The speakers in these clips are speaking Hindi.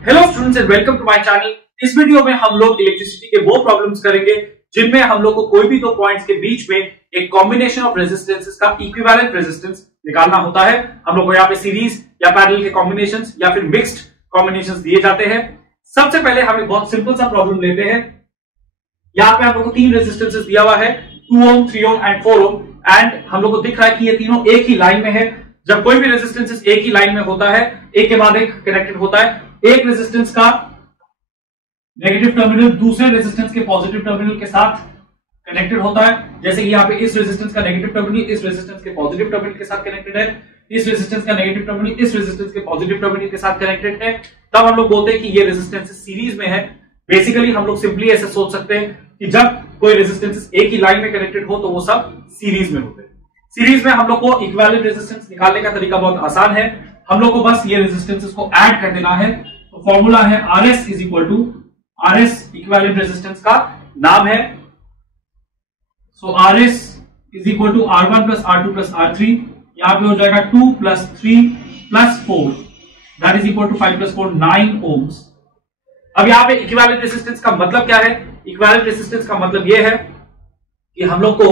Hello students and welcome to my channel. इस वीडियो में हम लोग इलेक्ट्रिसिटी के वो प्रॉब्लम्स करेंगे जिनमें हम लोग को कोई भी दो पॉइंट्स के बीच में एक कॉम्बिनेशन ऑफ रेजिस्टेंसेस का इक्विवेलेंट रेजिस्टेंस निकालना होता है। हम लोग को यहाँ पे सीरीज या पैरेलल के कॉम्बिनेशंस या फिर मिक्स्ड कॉम्बिनेशंस दिए जाते हैं। सबसे पहले हम एक बहुत सिंपल सा प्रॉब्लम लेते हैं। यहाँ पे हम लोग को तीन रेजिस्टेंसेस दिया हुआ है, 2 ओम, 3 ओम एंड 4 ओम, एंड हम लोग को दिख रहा है कि ये तीनों एक ही लाइन में है। जब कोई भी रेजिस्टेंसेस एक ही लाइन में होता है, एक के बाद एक कनेक्टेड होता है, एक रेजिस्टेंस का नेगेटिव टर्मिनल दूसरे रेजिस्टेंस के पॉजिटिव टर्मिनल के साथ कनेक्टेड होता है। जैसे कि यहाँ पे इस रेजिस्टेंस का नेगेटिव टर्मिनल इस रेजिस्टेंस के पॉजिटिव टर्मिनल के साथ कनेक्टेड है, इस रेजिस्टेंस का नेगेटिव टर्मिनल इस रेजिस्टेंस के पॉजिटिव टर्मिनल के साथ कनेक्टेड है। तब हम लोग बोलते हैं कि ये रेजिस्टेंस सीरीज में है। बेसिकली हम लोग सिंपली ऐसे सोच सकते हैं कि जब कोई रेजिस्टेंस एक ही लाइन में कनेक्टेड हो तो वो सब सीरीज में होते हैं। सीरीज में हम लोग को इक्विवेलेंट रेजिस्टेंस निकालने का तरीका बहुत आसान है। हम लोग को बस ये रेजिस्टेंसेस को ऐड कर देना है। तो फॉर्मूला है RS is equal to RS equivalent resistance का नाम है। So RS is equal to R1 plus R2 plus R3। यहां पे हो जाएगा 2 plus 3 plus 4 that is equal to 5 plus 4 9 ohms. अब यहां पे इक्विवेलेंट रेजिस्टेंस का मतलब क्या है? इक्विवेलेंट रेजिस्टेंस का मतलब यह है कि हम लोग को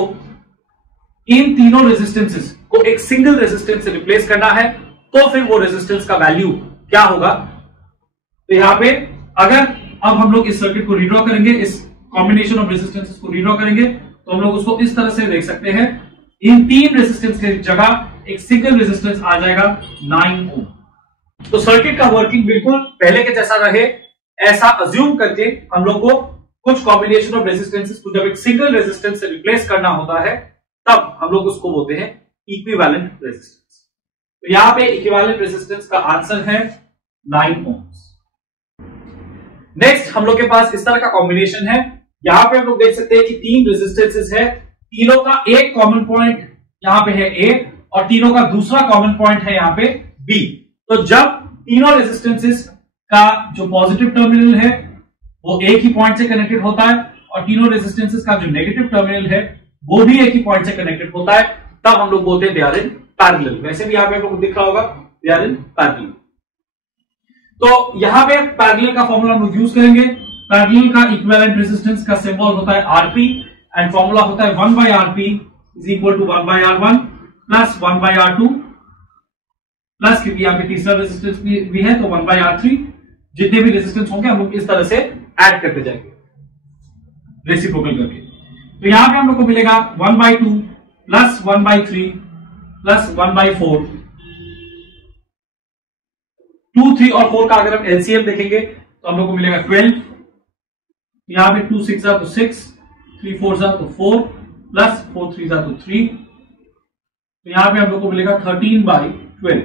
इन तीनों रेजिस्टेंसेस को एक सिंगल रेजिस्टेंस से रिप्लेस करना है। तो फिर वो रेजिस्टेंस का वैल्यू क्या होगा? तो यहां पे अगर अब हम लोग इस सर्किट को रीड्रॉ करेंगे, इस कॉम्बिनेशन ऑफ रेजिस्टेंसेस को रीड्रॉ करेंगे, तो हम लोग उसको इस तरह से देख सकते हैं। इन तीन रेजिस्टेंस की जगह एक सिंगल रेजिस्टेंस आ जाएगा 9 ओम। तो सर्किट का वर्किंग बिल्कुल पहले के जैसा रहे ऐसा अज्यूम करके हम लोग को कुछ कॉम्बिनेशन ऑफ रेजिस्टेंसेस को जब एक सिंगल रेजिस्टेंस से रिप्लेस करना होता है तब हम लोग उसको बोलते हैं इक्विवेलेंट रेजिस्टेंस। तो यहां पे इक्विवेलेंट रेजिस्टेंस का आंसर है 9 ओम्स। नेक्स्ट हम लोग के पास इस तरह का कॉम्बिनेशन है। यहां पे हम लोग देख सकते हैं कि तीन रेजिस्टेंसेस है, तीनों का एक कॉमन पॉइंट यहां पे है A और तीनों का दूसरा कॉमन पॉइंट है यहां पे B। तो जब तीनों रेजिस्टेंसेस का जो पॉजिटिव टर्मिनल है वो एक ही पॉइंट से कनेक्टेड होता है और तीनों रेजिस्टेंसेस का जो नेगेटिव टर्मिनल है वो भी एक ही पॉइंट से कनेक्टेड होता है, तब हम लोग बोलते हैं दे आर इन पैरेलल। वैसे भी यहां पे आपको दिख रहा होगा दे आर इन पैरेलल। तो यहां पे पैरेलल का फॉर्मूला हम लोग यूज करेंगे। पैरेलल का इक्विवेलेंट रेजिस्टेंस का सिंबल होता है Rp एंड फॉर्मूला होता है 1/Rp is equal to 1/R1 plus 1/R2 plus, क्योंकि यहां पे तीसरा रेजिस्टेंस भी है तो 1/R3। जितने भी रेजिस्टेंस होंगे हम लोग इस तरह से ऐड करते जाएंगे रेसिप्रोकल करके। तो यहां पे हम लोग को मिलेगा 1/2 प्लस 1/3 प्लस 1/4। 2, 3 और 4 का अगर हम एलसीएम देखेंगे तो हम लोग को मिलेगा 12। यहां पे 2 6 तो 6, 3 4 तो 4 प्लस 4 3 तो 3। तो यहां पे हम लोग को मिलेगा 13/12।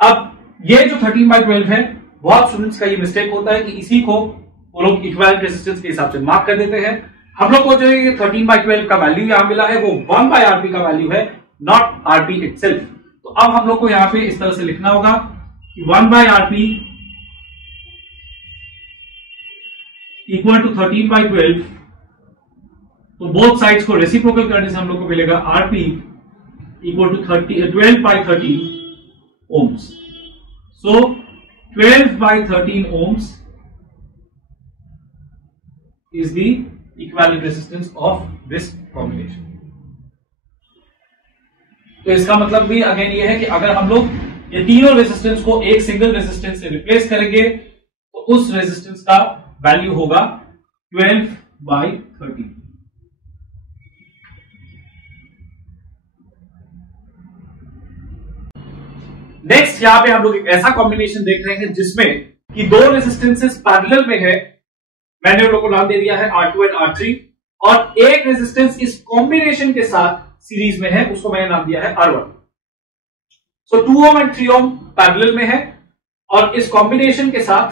अब ये जो 13/12 है, बहुत स्टूडेंट्स का ये मिस्टेक होता है कि इसी को वो लोग इक्विवेलेंट रेजिस्टेंस के हिसाब से मार्क कर देते हैं। हम लोग को जो ये 13/12 का वैल्यू यहां मिला है वो 1/Rp का वैल्यू है, नॉट Rp इटसेल्फ। तो अब हम लोग को यहां पे इस तरह से लिखना होगा कि 1/Rp इक्वल टू 13/12। तो बोथ साइड्स को रेसिप्रोकल करने से हम लोग को मिलेगा Rp equal to 12/13 ohms। So 12/13 ohms is the equivalent resistance of this combination। तो इसका मतलब भी अगेन ये है कि अगर हम लोग ये तीनों रेजिस्टेंस को एक सिंगल रेजिस्टेंस से रिप्लेस करेंगे तो उस रेजिस्टेंस का वैल्यू होगा 12/13। नेक्स्ट यहां पे हम लोग एक ऐसा कॉम्बिनेशन देख रहे हैं जिसमें कि दो रेजिस्टेंसेस पैरेलल में है। मैंने उन लोगों को नाम दे दिया है R2 एंड R3 और एक रेजिस्टेंस इस कॉम्बिनेशन के साथ सीरीज में है, उसको मैंने नाम दिया है R1। So 2 ohm and 3 Om parallel में है और इस कॉम्बिनेशन के साथ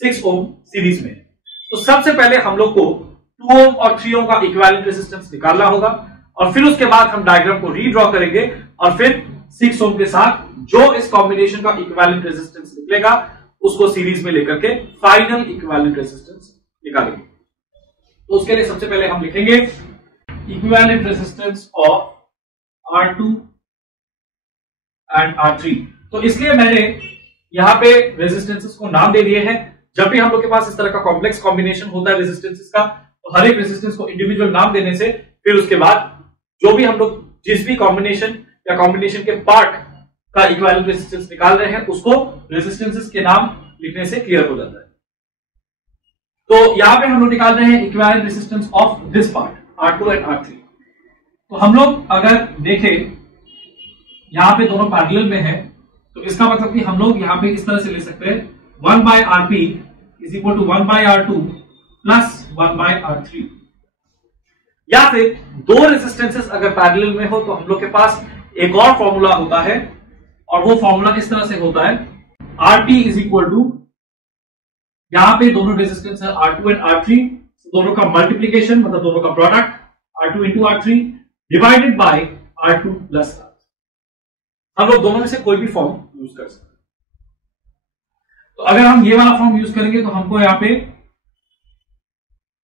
6 ओम सीरीज में है। तो सबसे पहले हम लोग को 2 ओम और 3 ओम का इक्विवेलेंट रेजिस्टेंस निकालना होगा और फिर उसके बाद हम डायग्राम को रीड्रॉ करेंगे और फिर 6 ओम के साथ जो इस कॉम्बिनेशन का इक्विवेलेंट रेजिस्टेंस निकलेगा उसको सीरीज में लेकर के फाइनल इक्विवेलेंट रेजिस्टेंस निकालेंगे। तो उसके लिए सबसे पहले हम लिखेंगे equivalent resistance of R2 and R3। तो इसलिए मैंने यहाँ पे रेजिस्टेंसेस को नाम दे दिए हैं। जब भी हम लोग के पास इस तरह का कॉम्प्लेक्स कॉम्बिनेशन होता है रेजिस्टेंसेस का, तो हर एक रेजिस्टेंस को इंडिविजुअल नाम देने से फिर उसके बाद जो भी हम लोग जिस भी कॉम्बिनेशन या कॉम्बिनेशन के पार्ट का इक्विवेलेंट रेजिस्टेंस निकाल रहे हैं उसको रेजिस्टेंसेस के नाम लिखने से क्लियर हो जाता है। तो यहां पे हम लोग निकाल रहे हैं equivalent resistance of this part R2 and R3। तो हम लोग अगर देखें यहां पे दोनों पैरेलल में है, तो इसका मतलब कि हम लोग यहां पे इस तरह से ले सकते हैं 1/Rp is equal to 1/R2 plus 1/R3। या फिर दो रेजिस्टेंसेस अगर पैरेलल में हो तो हम लोग के पास एक और फॉर्मूला होता है, और वो फॉर्मूला इस तरह से होता है Rp इज इक्वल टू, यहां पे दोनों रेजिस्टेंस है R2 एंड R3, दोनों का मल्टीप्लीकेशन मतलब दोनों का product R2 into R3 divided by R2 plus R। हम लोग दोनों में से कोई भी फॉर्म यूज कर सकते हैं। तो अगर हम ये वाला फॉर्म यूज करेंगे तो हमको यहां पे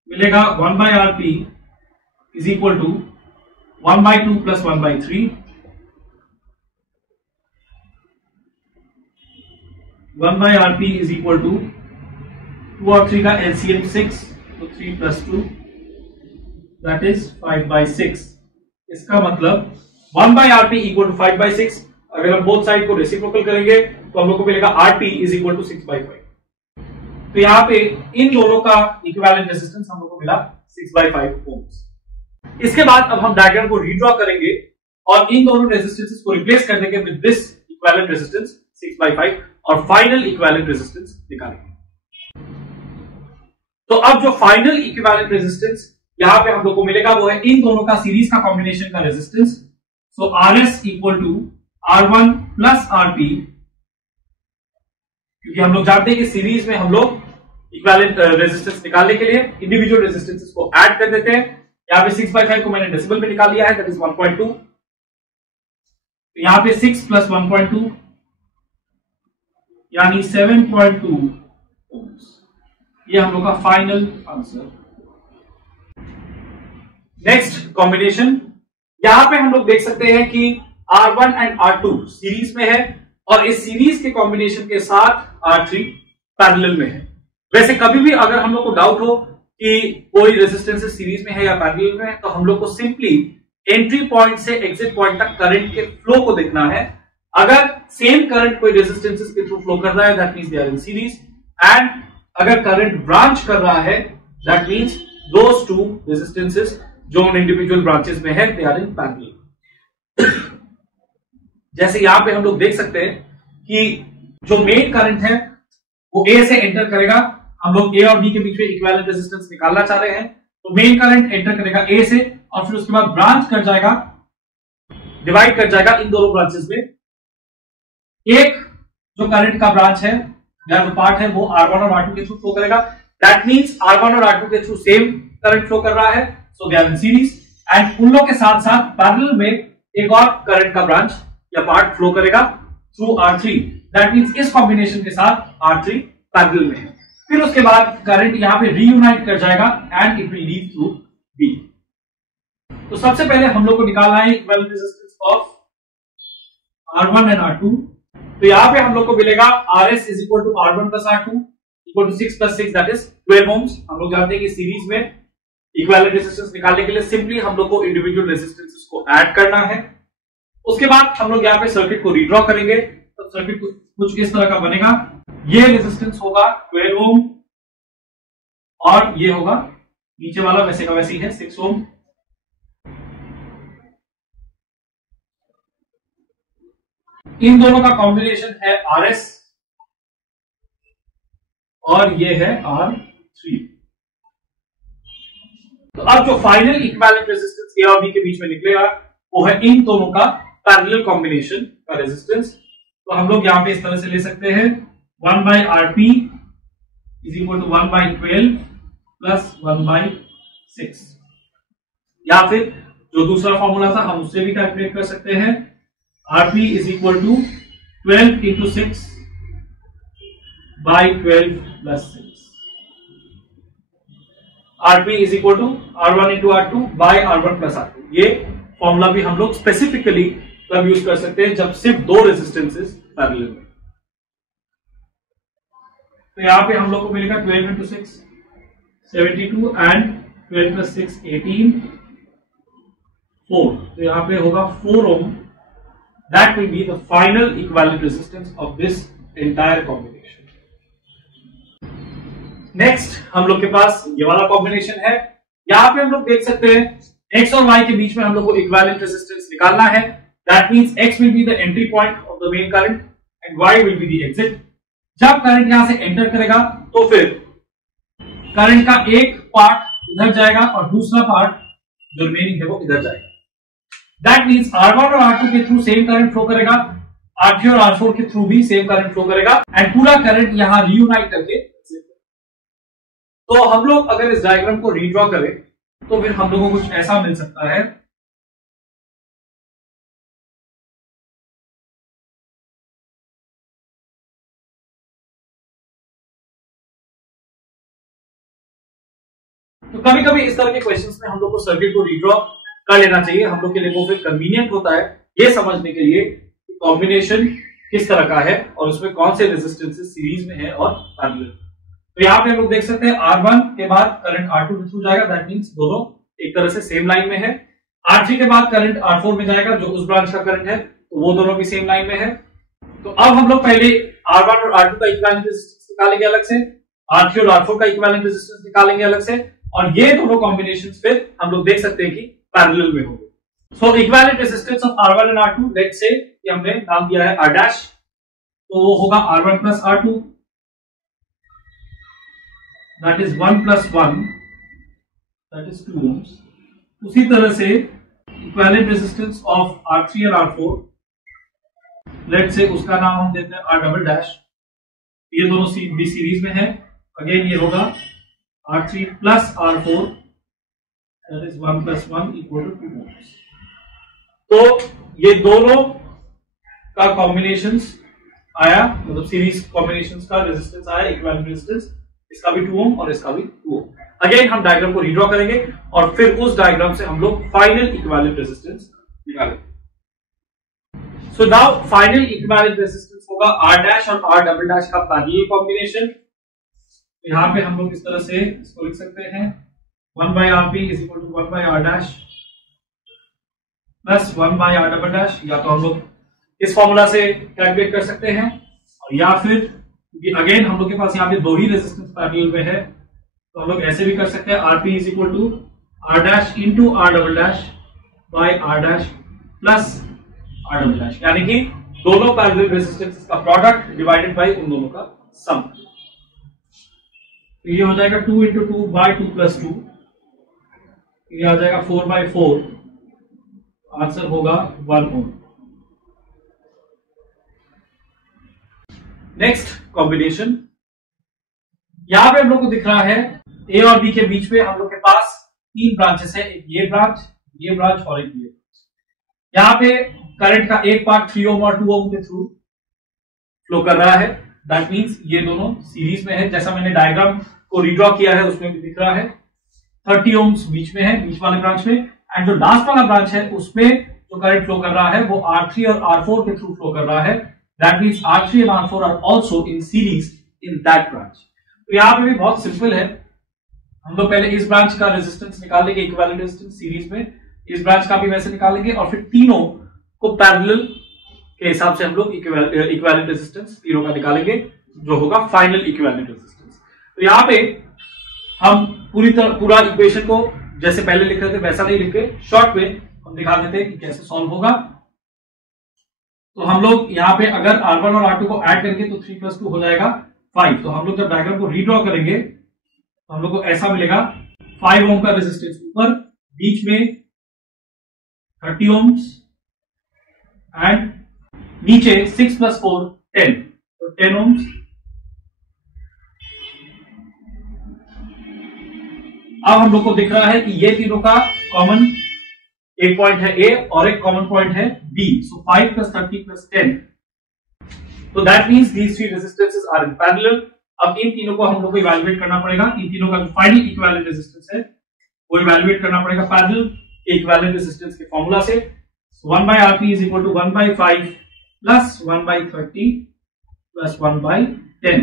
मिलेगा 1/Rp is equal to 1/2 plus 1/3, 1/Rp is equal to 2 और 3 का LCM 6, तो 3 प्लस 2 दैट इज 5/6। इसका मतलब 1/Rp इक्वल टू 5/6। अगर हम बोथ साइड को रेसिप्रोकल करेंगे तो हम लोग को मिलेगा Rp इज इक्वल टू 6/5। तो यहां पे इन दोनों का इक्विवेलेंट रेजिस्टेंस हम लोग को मिला 6/5 ओम्स। इसके बाद अब हम डायग्राम को रीड्रॉ करेंगे और इन दोनों रेजिस्टेंसेस को रिप्लेस कर देंगे विद दिस इक्विवेलेंट रेजिस्टेंस 6/5 और फाइनल इक्विवेलेंट रेजिस्टेंस निकालेंगे। तो अब जो फाइनल इक्विवेलेंट रेजिस्टेंस यहां पे हम लोग को मिलेगा वो है इन दोनों का सीरीज का कॉम्बिनेशन का resistance. So Rs equal to R1 plus Rp, क्योंकि हम लोग जानते हैं कि सीरीज में हम लोग इक्विवेलेंट रेजिस्टेंस निकालने के लिए इंडिविजुअल रेजिस्टेंसेस को ऐड कर देते हैं। यहां पे 6/5 को मैंने डेसिमल में निकाल लिया है, दैट इज 1.2। यहां पे 6 प्लस 1.2 यानी 7.2 ओम्स। ये हम लोग का फाइनल आंसर। नेक्स्ट कॉम्बिनेशन, यहां पे हम लोग देख सकते हैं कि R1 एंड R2 सीरीज में है और इस सीरीज के कॉम्बिनेशन के साथ R3 पैरेलल में है। वैसे कभी भी अगर हम लोग को डाउट हो कि कोई रेजिस्टेंस सीरीज में है या पैरेलल में है, तो हम लोग को सिंपली एंट्री पॉइंट से एग्जिट पॉइंट तक करंट के फ्लो को देखना है। अगर सेम करंट कोई रेजिस्टेंसेस के थ्रू फ्लो कर रहा है that means they are in series, and अगर करंट ब्रांच कर रहा है that means those two resistances जो उन इंडिविजुअल ब्रांचेस में है दे आर इन पैरेलल। जैसे यहां पे हम लोग देख सकते हैं कि जो मेन करंट है वो A से एंटर करेगा। हम लोग A और B के बीच में इक्विवेलेंट रेजिस्टेंस निकालना चाह रहे हैं, तो मेन करंट एंटर करेगा A से और फिर उसके बाद ब्रांच कर जाएगा, डिवाइड कर जाएगा इन दोनों ब्रांचेस में। एक जो करंट का ब्रांच है या जो पार्ट है वो R1 और R2 के थ्रू फ्लो करेगा। दैट मींस R1 और R2 के थ्रू सेम करंट फ्लो कर रहा है, so they are in series. And उन लोगों के साथ साथ पैरेलल में एक और करंट का ब्रांच या पार्ट फ्लो करेगा थ्रू R3। दैट मींस इस कॉम्बिनेशन के साथ R3 पैरेलल में है। फिर उसके बाद करंट यहां पे रीयूनाइट कर जाएगा and it will lead through B। तो सबसे पहले हम लोग को निकालना है equivalent resistance of R1 and R2। तो यहां पे हम लोग को मिलेगा Rs is equal to R1 plus R2 equal to 6 plus 6 that is 12 ohms. हम लोग जानते हैं कि सीरीज में इक्विवेलेंट रेजिस्टेंस निकालने के लिए सिंपली हम लोग को इंडिविजुअल रेजिस्टेंसेस को ऐड करना है। उसके बाद हम लोग यहाँ पे सर्किट को रीड्रॉ करेंगे, तो सर्किट कुछ इस तरह का बनेगा। ये रेजिस्टेंस होगा 12 ओम और ये होगा नीचे वाला वैसे का वैसे ही है 6 ओम। इन दोनों का कॉम्बिनेशन है Rs और ये है R3। तो अब जो फाइनल इक्विवेलेंट रेजिस्टेंस A और B के बीच में निकलेगा वो है इन दोनों का पैरेलल कॉम्बिनेशन का रेजिस्टेंस। तो हम लोग यहां पे इस तरह से ले सकते हैं 1/Rp is equal to 1/12 plus 1/6, या फिर जो दूसरा फॉर्मूला था हम उससे भी कैलकुलेट कर सकते हैं। Rp is equal to 12 into 6/12 plus 6। Rp is equal to R1 into R2 by R1 plus R2। ये फॉर्मूला भी हम लोग स्पेसिफिकली तब यूज कर सकते हैं जब सिर्फ दो रेजिस्टेंसेस पैरेलल में। तो यहाँ पे हम लोग को मिलेगा 12 into 6 72 एंड 12 plus 6 18 4। तो यहाँ पे होगा 4 ohm। That will be the final equivalent resistance of this entire combination. Next हम लोग के पास ये वाला कॉम्बिनेशन है। यहाँ पे हम लोग देख सकते हैं x और y के बीच में हम लोग को इक्विवेलेंट रेजिस्टेंस निकालना है। That means x will be the entry point of the main current and y will be the exit. जब करंट यहां से एंटर करेगा तो फिर करंट का एक पार्ट इधर जाएगा और दूसरा पार्ट जो रिमेनिंग है वो इधर जाएगा। दैट मींस R1 और R2 के थ्रू सेम करंट फ्लो करेगा, R3 और R4 के थ्रू भी सेम करंट फ्लो करेगा एंड पूरा करंट यहां रीयूनाइट करके। तो हम लोग अगर इस डायग्राम को रीड्रॉ करें तो फिर हम लोगों को कुछ ऐसा मिल सकता है। तो कभी कभी इस तरह के क्वेश्चंस में हम लोग को सर्किट को रीड्रॉ कर लेना चाहिए। हम लोग के लिए वो फिर कन्वीनियंट होता है ये समझने के लिए कॉम्बिनेशन किस तरह का है और उसमें कौन से रेजिस्टेंसेस सीरीज में है और पैरेलल। तो यहाँ पे हम लोग देख सकते हैं R1 के बाद करंट R2 के थ्रू जाएगा। दैट मींस दोनों एक तरह से सेम लाइन में है। R3 के बाद करंट R4 में जाएगा जो उस ब्रांच का करंट है, तो वो दोनों भी सेम लाइन में है। तो अब हम लोग पहले R1 और R2 का इक्विवेलेंट रेजिस्टेंस निकालेंगे अलग से, R3 और R4 का इक्विवेलेंट रेजिस्टेंस निकालेंगे अलग से, और ये दोनों कॉम्बिनेशंस फिर हम लोग देख सकते हैं कि पैरेलल में होंगे। So equivalent resistance of R1 and R2, let's say कि हमने नाम दिया है R', तो वो होगा R1 plus R2, that is 1 plus 1, that is 2 ohms। उसी तरह से इक्विवेलेंट रेजिस्टेंस ऑफ R3 और R4, लेट्स से उसका नाम हम देते हैं R'। ये दोनों भी सीरीज में है। अगेन ये होगा R3 plus R4, that is 1 plus 1 equal to 2 ohms। तो ये दोनों का कॉम्बिनेशंस आया, मतलब सीरीज कॉम्बिनेशंस का रेजिस्टेंस आया, इक्विवेलेंट रेजिस्टेंस, इसका भी 2 ohm और इसका भी 2 ohm। अगेन हम डायग्राम को रीड्रॉ करेंगे और फिर उस डायग्राम से हम लोग फाइनल इक्विवेलेंट रेजिस्टेंस निकालेंगे। So now final equivalent resistance होगा R' और R" का पैरेलल कॉम्बिनेशन। यहां पे हम लोग इस तरह से इसको लिख सकते हैं 1/Rp is equal to 1/R' plus 1/R', या तो हम लोग इस फॉर्मूला से कैलकुलेट कर सकते हैं, और या फिर क्योंकि अगेन हम लोग के पास यहाँ पे दो ही रेजिस्टेंस पैरेलल में है तो हम लोग ऐसे भी कर सकते हैं Rp is equal to R' into R" by R' plus R', यानी कि दोनों पैरेलल रेजिस्टेंसेस का प्रोडक्ट डिवाइडेड बाय उन दोनों का सम। तो ये हो जाएगा 2 into 2 by 2 plus 2, ये आ जाएगा 4/4, आंसर होगा 1 ohm। नेक्स्ट कॉम्बिनेशन, यहां पे हम लोग को दिख रहा है ए और बी के बीच में हम लोग के पास 3 ब्रांचेस है, एक ये ब्रांच और एक ये ब्रांच। यहां पे करंट का एक पार्ट 3 ohm और 2 ohm के थ्रू फ्लो कर रहा है। दैट मींस ये दोनों सीरीज में है, जैसा मैंने डायग्राम को रीड्रॉ किया है उसमें भी दिख रहा है। 30 ohms बीच में है, बीच वाले ब्रांच में, एंड जो लास्ट वाला ब्रांच है उसमें जो करंट फ्लो कर रहा है वो R3 और R4 के थ्रू फ्लो कर रहा है। That means R3 and R4 are also in series in that branch. तो यहाँ पे भी बहुत सिंपल है, हम लोग पहले इस ब्रांच का रेजिस्टेंस निकालेंगे, इक्विवेलेंट रेजिस्टेंस सीरीज में, इस ब्रांच का भी वैसे निकालेंगे, और फिर तीनों को पैरेलल के हिसाब से हम लोग इक्विवेलेंट रेजिस्टेंस तीनों का निकालेंगे, जो होगा फाइनल इक्विवेलेंट रेजिस्टेंस। तो यहाँ पे हम पूरा इक्वेशन को जैसे पहले लिख रहे थे वैसा नहीं लिख के शॉर्ट में हम दिखा देते हैं कि कैसे सॉल्व होगा। तो हम लोग यहाँ पे अगर R1 और R2 को ऐड करेंगे तो 3 + 2 हो जाएगा 5। तो हम लोग जब डायग्राम को रीड्रॉ करेंगे तो हम लोग को ऐसा मिलेगा 5 ohm का रेजिस्टेंस ऊपर, बीच में 30 ohms एंड नीचे 6 + 4 10, तो 10 ohms। अब हम लोग को दिख रहा है कि ये तीनों का कॉमन एक पॉइंट है ए और एक कॉमन पॉइंट है बी, सो 5 + 30 + 10, तो that means these three resistances are in parallel. अब इन तीनों को हम लोग को इवैल्यूएट करना पड़ेगा, इन तीनों का जो फाइनल इक्विवेलेंट रेजिस्टेंस है वो इवैल्यूएट करना पड़ेगा पैरेलल इक्विवेलेंट रेजिस्टेंस के फॉर्मूला से। 1/Rp is equal to 1/5 plus 1/30 plus 1/10।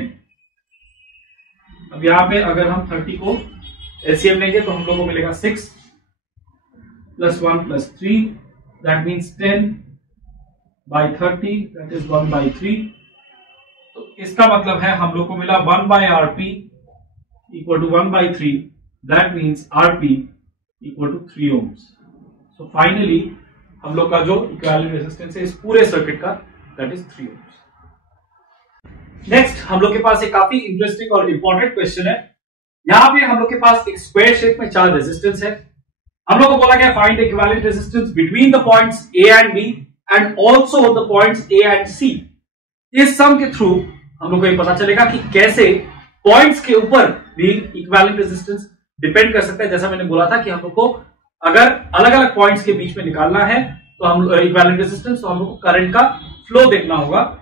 अब यहाँ पे अगर हम 30 को एलसीएम लेंगे तो हम लोग को मिलेगा 6 + 1 + 3, दैट मीन्स 10/30, दैट इज 1/3। तो इसका मतलब है हम लोग को मिला 1/rp = 1/3, that means rp = 3 ohms। So finally हम लोग का जो इक्विवेलेंट रेजिस्टेंस है इस पूरे सर्किट का, दैट इज 3 ohms। नेक्स्ट हम लोग के पास एक काफी इंटरेस्टिंग और इंपॉर्टेंट क्वेश्चन है। यहां पे हम लोग के पास एक स्क्वायर शेप में 4 रेजिस्टेंस है। हम लोग को बोला गया find the equivalent resistance between the points A and B and also the points A and C. इस सम के थ्रू हम लोग को ये पता चलेगा कि कैसे पॉइंट्स के ऊपर भी इक्विवेलेंट रेजिस्टेंस डिपेंड कर सकता है। जैसा मैंने बोला था कि हम लोग को अगर अलग अलग पॉइंट्स के बीच में निकालना है तो हम इक्विवेलेंट रेजिस्टेंस, तो हम लोग को करंट का फ्लो देखना होगा,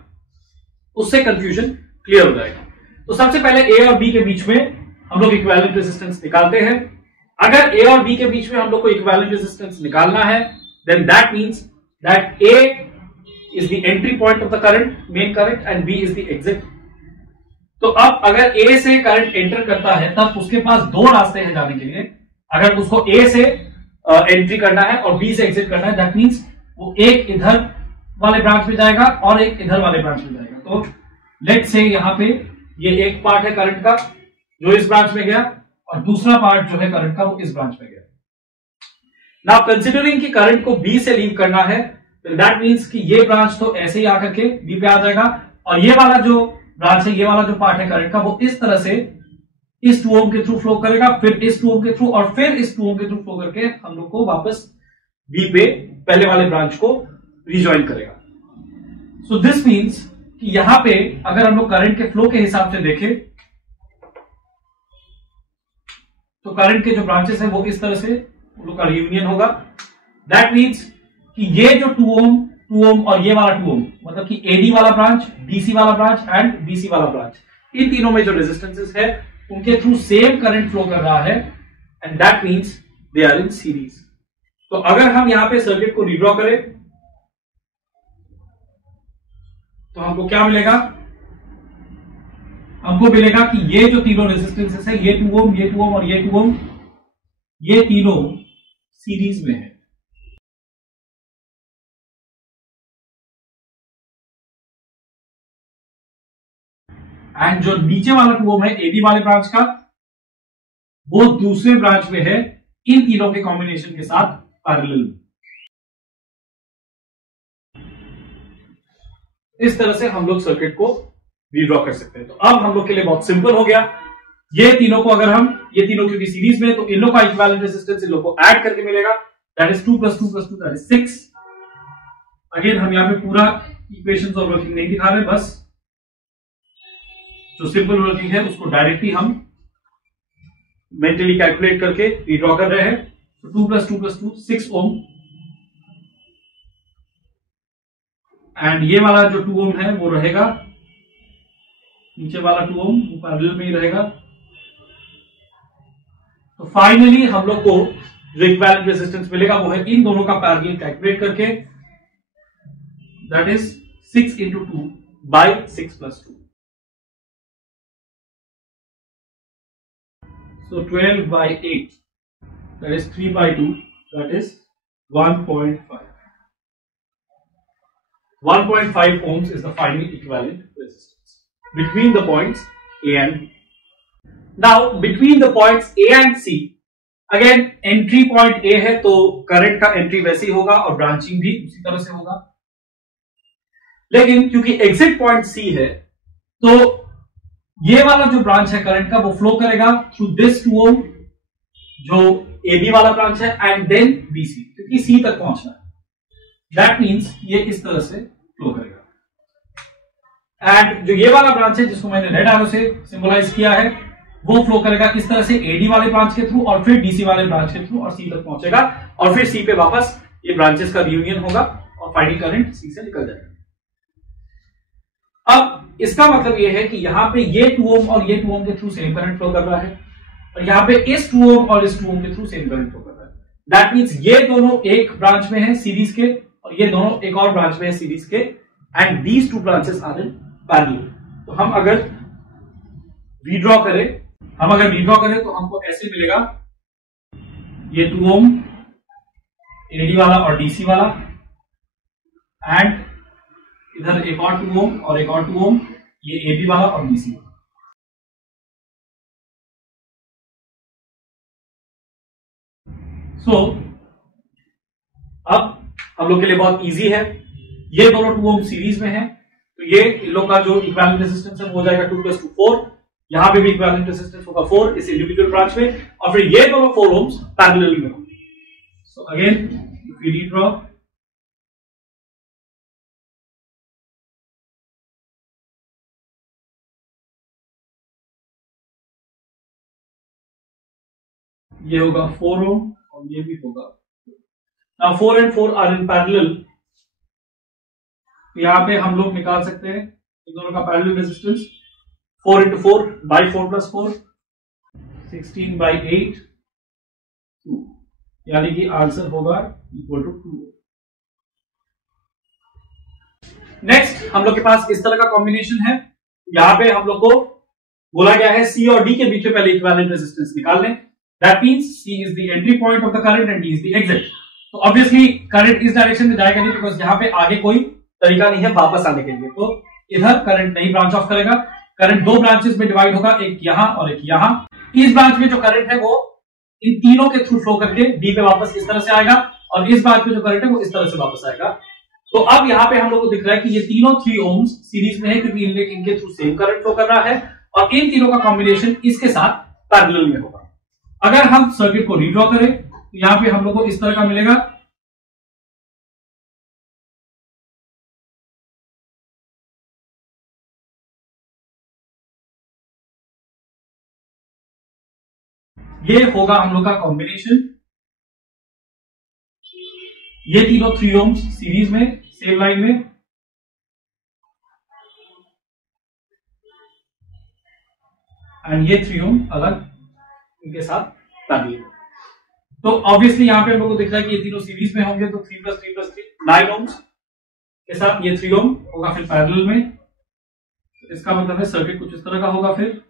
उससे कंफ्यूजन क्लियर हो जाएगा। तो सबसे पहले ए और बी के बीच में हम लोग इक्विवेलेंट रेजिस्टेंस निकालते हैं। अगर ए और बी के बीच में हम लोग को इक्विवेलेंट रेजिस्टेंस निकालना है, then that means that A is the entry point of the current, main current, and B is the exit. तो अब अगर ए से करंट एंटर करता है तब उसके पास 2 रास्ते हैं जाने के लिए। अगर उसको ए से एंट्री करना है और बी से एग्जिट करना है, दैट मींस वो एक इधर वाले ब्रांच में जाएगा और एक इधर वाले ब्रांच में जाएगा। तो लेट से यहां पे ये एक पार्ट है करंट का जो इस ब्रांच में गया, और दूसरा पार्ट जो है करंट का वो इस ब्रांच में गया। नाउ कंसीडरिंग कि करंट को बी से लीव करना है, तो दैट मींस कि ये ब्रांच तो ऐसे ही आकर के बी पे आ जाएगा, और ये वाला जो ब्रांच है, ये वाला जो पार्ट है करंट का, वो इस तरह से इस 2 ओम के थ्रू फ्लो करेगा, फिर इस 2 ओम के थ्रू, और फिर इस 2 ओम के थ्रू फ्लो करके हम लोग को वापस बी पे पहले वाले ब्रांच को रिजॉइन करेगा। सो दिस मीन्स कि यहां पे अगर हम लोग करंट के फ्लो के हिसाब से देखें तो करंट के जो ब्रांचेस है वो इस तरह से उन लोग का रियूनियन होगा। दैट मीन्स कि ये जो 2 ओम और ये वाला 2 ओम, मतलब कि एडी वाला ब्रांच, डीसी वाला ब्रांच एंड बीसी वाला ब्रांच, इन तीनों में जो रेजिस्टेंसेस है उनके थ्रू सेम करंट फ्लो कर रहा है, and that means they are in series. तो अगर हम यहां पे सर्किट को रिड्रॉ करें तो हमको क्या मिलेगा? हमको मिलेगा कि ये जो तीनों रेजिस्टेंसेस है, ये 2 ओम, ये 2 ओम और ये 2 ओम, ये तीनों सीरीज में है। एंड जो नीचे वाला 2 ओम है एबी वाले ब्रांच का, वो दूसरे ब्रांच में है इन तीनों के कॉम्बिनेशन के साथ पैरेलल में। इस तरह से हम लोग सर्किट को रीड्रॉ कर सकते हैं। तो अब हम लोग के लिए बहुत सिंपल हो गया। ये तीनों को अगर हम, ये तीनों क्योंकि सीरीज में, तो इन लोग का इक्विवेलेंट रेजिस्टेंस इन लोग को ऐड करके मिलेगा, that is 2 + 2 + 2 that is 6। Again हम यहां पे पूरा इक्वेशंस और वर्किंग नहीं दिखा रहे, बस जो सिंपल वर्किंग है उसको डायरेक्टली हम मेंटली कैलकुलेट करके रीड्रॉ कर रहे हैं। तो 2 + 2 + 2 6 ओम, एंड ये वाला जो 2 ओम है वो रहेगा, नीचे वाला 2 ओम वो पैरेलल में ही रहेगा। तो फाइनली हम लोग को जो इक्विवेलेंट रेजिस्टेंस मिलेगा वो है इन दोनों का पैरेलल कैलकुलेट करके, that is 6 × 2 / 6 + 2। So 12/8, that is 3/2, that is 1.5. 1.5 ohms is the final equivalent resistance between the points A and B. Now between the points A and C, again entry point A है तो करंट का एंट्री वैसे ही होगा और ब्रांचिंग भी उसी तरह से होगा, लेकिन क्योंकि एग्जिट पॉइंट C है तो ये वाला जो ब्रांच है करंट का वो फ्लो करेगा थ्रू दिस 2 ओम जो AB वाला ब्रांच है, एंड देन BC, क्योंकि C तक पहुंचना है। दैट मींस ये इस तरह से फ्लो करेगा, एंड जो ये वाला ब्रांच है जिसको मैंने रेड एरो से सिंबलाइज किया है वो फ्लो करेगा इस तरह से AD वाले ब्रांच के थ्रू और फिर DC वाले ब्रांच के थ्रू और C तक पहुंचेगा, और फिर C पे वापस ये ब्रांचेस का रियूनियन होगा और फाइनल करंट C से निकल जाएगा। अब इसका मतलब यह है कि यहां पे ये 2 ओम और ये 2 ओम के थ्रू सेम करंट फ्लो कर रहा है, और यहां पे इस 2 ओम और इस 2 ओम के थ्रू सेम करंट फ्लो कर रहा है। दैट मींस ये दोनों एक ब्रांच में है सीरीज के, और ये दोनों एक और ब्रांच में है सीरीज के, and these 2 branches are in parallel. तो हम अगर रीड्रॉ करें हम अगर रिड्रॉ करें तो हमको ऐसे मिलेगा, ये 2 ओम एडी वाला और डीसी वाला, एंड इधर एक और 2 ओम और एक और 2 ओम, ये एबी वाला और बीसी वाला। सो अब हम लोग के लिए बहुत इजी है, ये दोनों 2 ओम सीरीज में है, तो ये इन लोग का जो इक्विवेलेंट रेजिस्टेंस है वो हो जाएगा 2 + 2 4, यहां पे भी इक्विवेलेंट रेजिस्टेंस होगा 4 इस इंडिविजुअल ब्रांच में, और फिर ये दोनों 4 ओम्स पैरेलल में होंगे। So again if we redraw, ये होगा 4 ओम और ये भी होगा। Now 4 and 4 are in parallel, यहां पे हम लोग निकाल सकते हैं इन दोनों का पैरेलल रेजिस्टेंस, 4 × 4 by 4 + 4 16/8, यानी कि आंसर होगा इक्वल टू 2। नेक्स्ट हम लोग के पास इस तरह का कॉम्बिनेशन है, यहां पे हम लोग को बोला गया है सी और डी के बीच में पहले इक्विवेलेंट रेजिस्टेंस निकाल लें। That means C is the entry point of the current and D is the exit. तो ऑब्वियसली करंट इस डायरेक्शन में जाएगा नहीं, बिकॉज यहां पे आगे कोई तरीका नहीं है वापस आने के लिए, तो इधर करंट नहीं ब्रांच ऑफ करेगा। करंट 2 ब्रांचेस में डिवाइड होगा, एक यहां और एक यहां। इस ब्रांच में जो करंट है वो इन तीनों के थ्रू फ्लो करके डी पे वापस इस तरह से आएगा, और इस ब्रांच में जो करंट है वो इस तरह से वापस आएगा। तो अब यहाँ पे हम लोग को दिख रहा है कि ये तीनों 3 ओम्स सीरीज में है, क्योंकि इनके थ्रू सेम करंट फ्लो कर रहा है, और इन तीनों का कॉम्बिनेशन इसके साथ पैरेलल में होगा। अगर हम सर्किट को रीड्रॉ करें तो यहां पे हम लोग को इस तरह का मिलेगा, ये होगा हम लोग का कॉम्बिनेशन, ये तीनों 3 ओम्स सीरीज में सेम लाइन में, एंड ये 3 ओम अलग इनके साथ पैरेलल। तो ऑब्वियसली यहां पे हम लोग को दिख रहा है कि ये तीनों सीरीज में होंगे, तो 3 + 3 + 3 9 ओम्स के साथ ये 3 ओम होगा फिर पैरेलल में। तो इसका मतलब है सर्किट कुछ इस तरह का होगा। फिर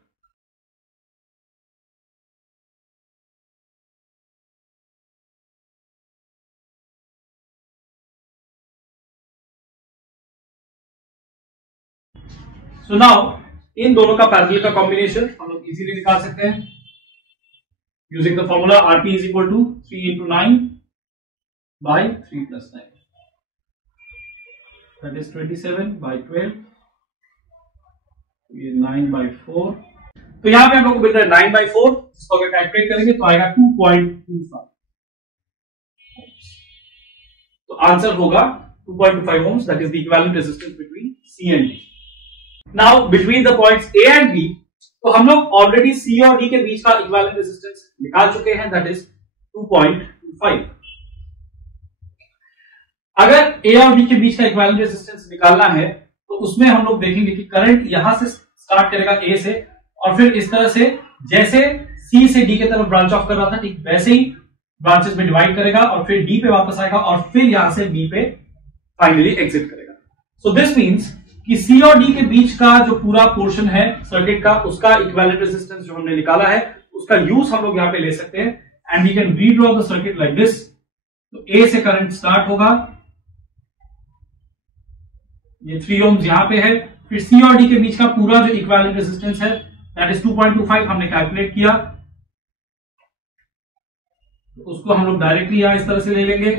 सो नाउ इन दोनों का पैरेलल का कॉम्बिनेशन हम लोग इजीली निकाल सकते हैं using the formula Rp = 3 × 9 by 3 + 9, that is 27/12, ये 9/4। तो यहां पे हम लोग को मिल रहा है 9/4, इसको अगर कैलकुलेट करेंगे तो आएगा 2.25। तो आंसर होगा 2.25 ohms, that is the equivalent resistance between C and D. Now between the points A and B, तो हम लोग ऑलरेडी C और D के बीच का इक्विवेलेंट रेजिस्टेंस निकाल चुके हैं, that is 2.25। अगर A और B के बीच का इक्विवेलेंट रेजिस्टेंस निकालना है तो उसमें हम लोग देखेंगे कि करंट यहां से स्टार्ट करेगा A से, और फिर इस तरह से जैसे C से D की तरफ ब्रांच ऑफ कर रहा था, ठीक वैसे ही ब्रांचेस में डिवाइड करेगा और फिर D पे वापस आएगा, और फिर यहां से B पे फाइनली एग्जिट करेगा। सो दिस मींस कि C और D के बीच का जो पूरा पोर्शन है सर्किट का, उसका इक्विवेलेंट रेजिस्टेंस जो हमने निकाला है उसका यूज हम लोग यहां पे ले सकते हैं, and we can redraw the circuit like this. तो A से करंट स्टार्ट होगा, ये 3 ओम्स यहां पे है, फिर C और D के बीच का पूरा जो इक्विवेलेंट रेजिस्टेंस है दैट इज 2.25 हमने कैलकुलेट किया, तो उसको हम लोग डायरेक्टली यहां इस तरह से ले लेंगे,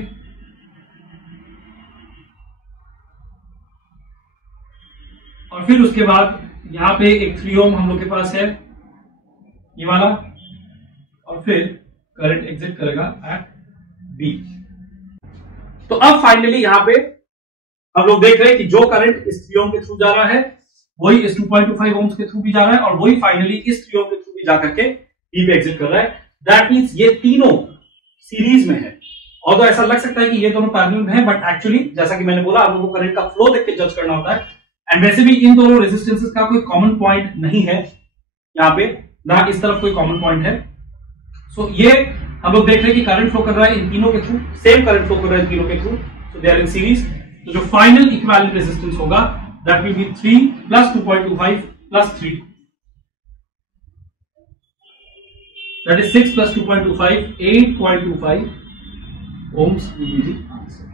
और फिर उसके बाद यहां पे एक 3 ओम हम लोग के पास है ये वाला, और फिर करंट एग्जिट करेगा एट B। तो अब फाइनली यहां पे हम लोग देख रहे हैं कि जो करंट इस 3 ओम के थ्रू जा रहा है वही इस 2.25 ओम्स के थ्रू भी जा रहा है, और वही फाइनली इस 3 ओम के थ्रू भी जाकर के B पे एग्जिट कर रहा है। दैट मींस ये तीनों सीरीज में है, और तो ऐसा लग सकता है कि ये दोनों पैरेलल में है, बट एक्चुअली जैसा कि मैंने बोला आप लोगों को करंट का फ्लो देख के जज करना होता है, एंड वैसे भी इन दोनों रेजिस्टेंसेस का कोई कॉमन पॉइंट नहीं है यहां पे, ना इस तरफ कोई कॉमन पॉइंट है। सो ये हम लोग देख रहे हैं कि करंट फ्लो कर रहा है इन तीनों के थ्रू, सेम करंट फ्लो कर रहा है इन तीनों के थ्रू, so they are in series. तो जो फाइनल इक्विवेलेंट रेजिस्टेंस होगा that will be 3 + 2.25 + 3, That is 6 plus 2.25, 8.25 ohms will be the answer.